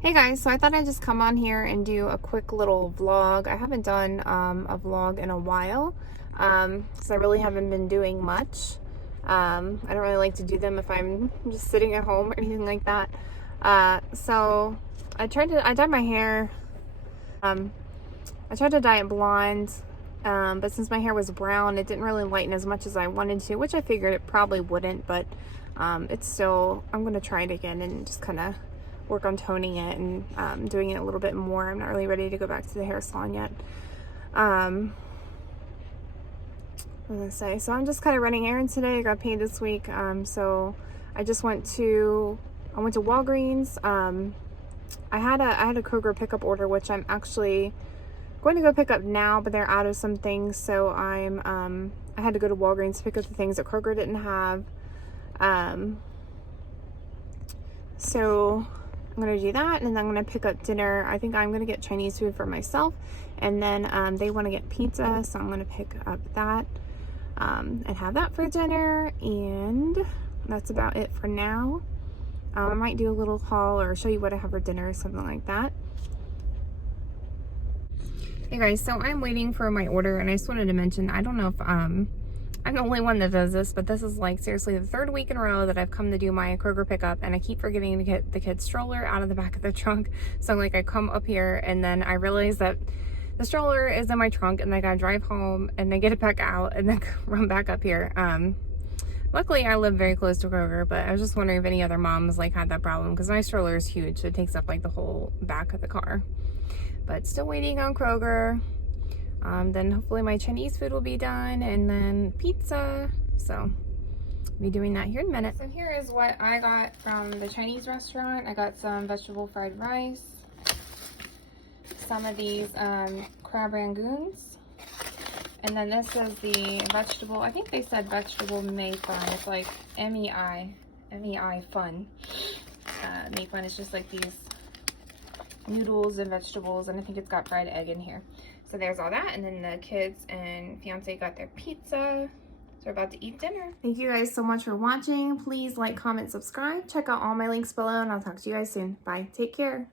Hey guys, so I thought I'd just come on here and do a quick little vlog. I haven't done a vlog in a while because I really haven't been doing much. I don't really like to do them if I'm just sitting at home or anything like that. So I dyed my hair. I tried to dye it blonde, but since my hair was brown, it didn't really lighten as much as I wanted to, which I figured it probably wouldn't, but it's still, I'm going to try it again and just kind of work on toning it and doing it a little bit more. I'm not really ready to go back to the hair salon yet. I'm gonna say, so I'm just kind of running errands today. I got paid this week, so I just went to Walgreens. I had a Kroger pickup order, which I'm actually going to go pick up now, but they're out of some things, so I had to go to Walgreens to pick up the things that Kroger didn't have. So I'm gonna do that, and then I'm gonna pick up dinner. I think I'm gonna get Chinese food for myself, and then they want to get pizza, so I'm gonna pick up that and have that for dinner, and that's about it for now. I might do a little haul or show you what I have for dinner or something like that. Hey guys, so I'm waiting for my order, and I just wanted to mention, I don't know if I'm the only one that does this, but this is like seriously the third week in a row that I've come to do my Kroger pickup, and I keep forgetting to get the kid's stroller out of the back of the trunk. So like I come up here and then I realize that the stroller is in my trunk, and I gotta drive home and then get it back out and then run back up here. Luckily I live very close to Kroger, but I was just wondering if any other moms like had that problem, because my stroller is huge, so it takes up like the whole back of the car. But still waiting on Kroger. Then hopefully my Chinese food will be done, and then pizza. So I'll be doing that here in a minute. So here is what I got from the Chinese restaurant. I got some vegetable fried rice, some of these crab rangoons, and then this is the vegetable, I think they said vegetable mei fun. It's like M-E-I fun. Mei fun is just like these noodles and vegetables, and I think it's got fried egg in here. So there's all that, and then the kids and fiance got their pizza. So we're about to eat dinner. Thank you guys so much for watching. Please like, comment, subscribe. Check out all my links below, and I'll talk to you guys soon. Bye. Take care.